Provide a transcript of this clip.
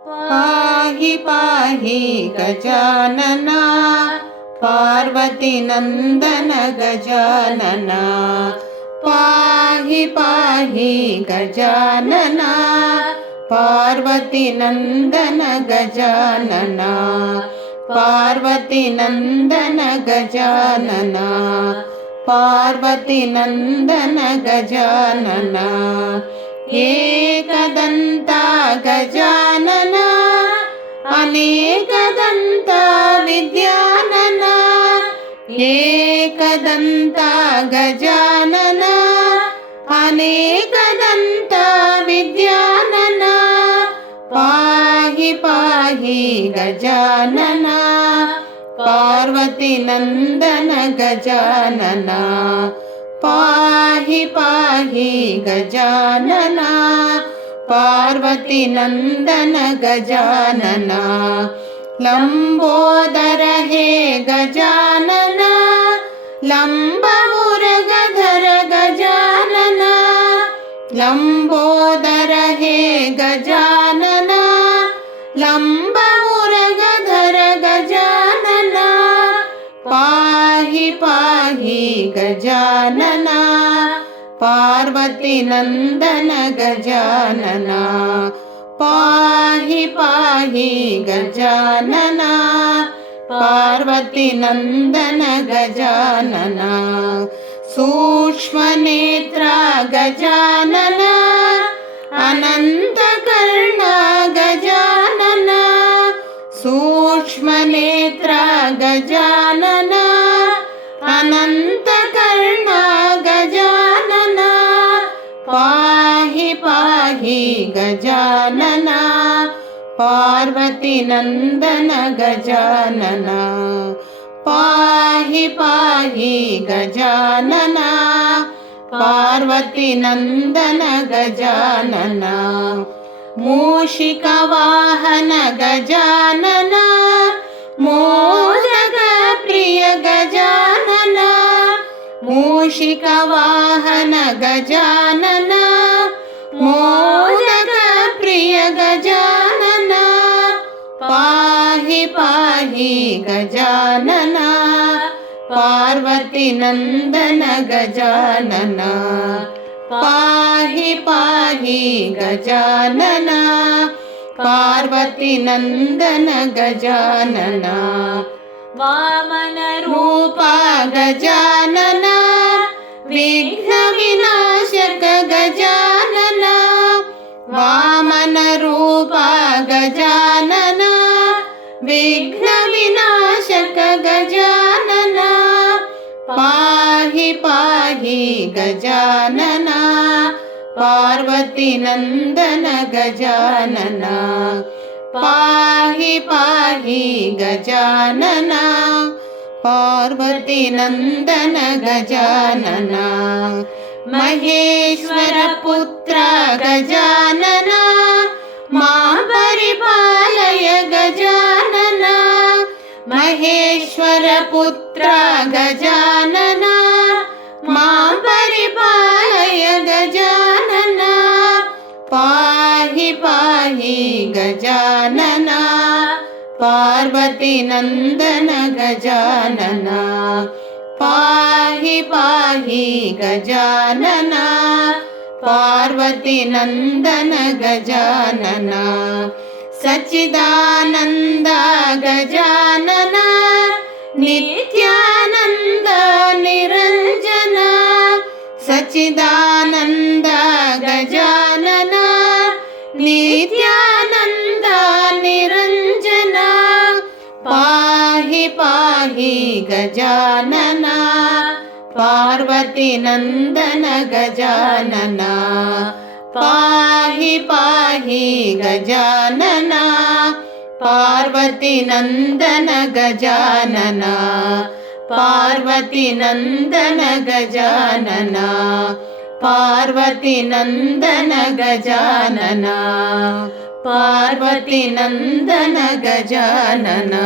पाहि पाहि गजानना पार्वती नंदन गजानना पाहि पाहि गजानना पार्वती नंदन गजानना पार्वती नंदन गजानना पार्वती नंदन गजानना एकदंता गजानना अनेकदंता विद्यानना एकदंता गजानना अनेकदंता विद्यानना पाहि पाहि गजानना पार्वती नंदन गजानना पाहि पाहि गजानना पार्वती नंदन गजानना लंबोदर हे गजानना लंबमुरगधर गजानना लंबोदर हे गजानना लंबमुरगधर गजानना पाहि पाहि गजानना पार्वती नंदन गजानना पाहि पाहि गजानना पार्वती नंदन गजानना सूक्ष्मनेत्रा गजानना अनंतकर्णा गजानना सूक्ष्मनेत्रा गजानना अनंतकर्णा गजानना पाहि पाहि गजानना पार्वती नंदन गजानना पाहि पाहि गजानना पार्वती नंदन गजानना मूषिकवाहन गजानना मोदक प्रिय गजानना मूषिकवाहन गजानना मोदक प्रिय गजानना पाहि पाहि गजानना पार्वती नंदन गजानना पाहि पाहि गजानना पार्वती नंदन गजानना वामन रूपा गजानना विघ्न विनाशक गजानना वामन रूपा गजानना विघ्न विनाशक गजानना पाहि पाहि गजानना पार्वती नंदन गजानना पाहि पाहि गजानना पार्वती नंदन गजानना महेश्वर पुत्र गजानना मां परिपालय गजानना महेश्वर पुत्र गजानना मां परिपालय गजानना पाहि पाहि गजानना पार्वती नंदन गजानना पाहि पाहि गजानना पार्वती नंदन गजानना सच्चिदानंद गजानना नित्यानंद निरंजना सच्चिदानंद गजानना नित्यानंद निरंजना पाहि पाहि गजानना पार्वती नंदन गजानना पाहि पाहि गजानना पार्वती नंदन गजानना पार्वती नंदन गजानना पार्वती नंदन गजानना पार्वती नंदन गजानना।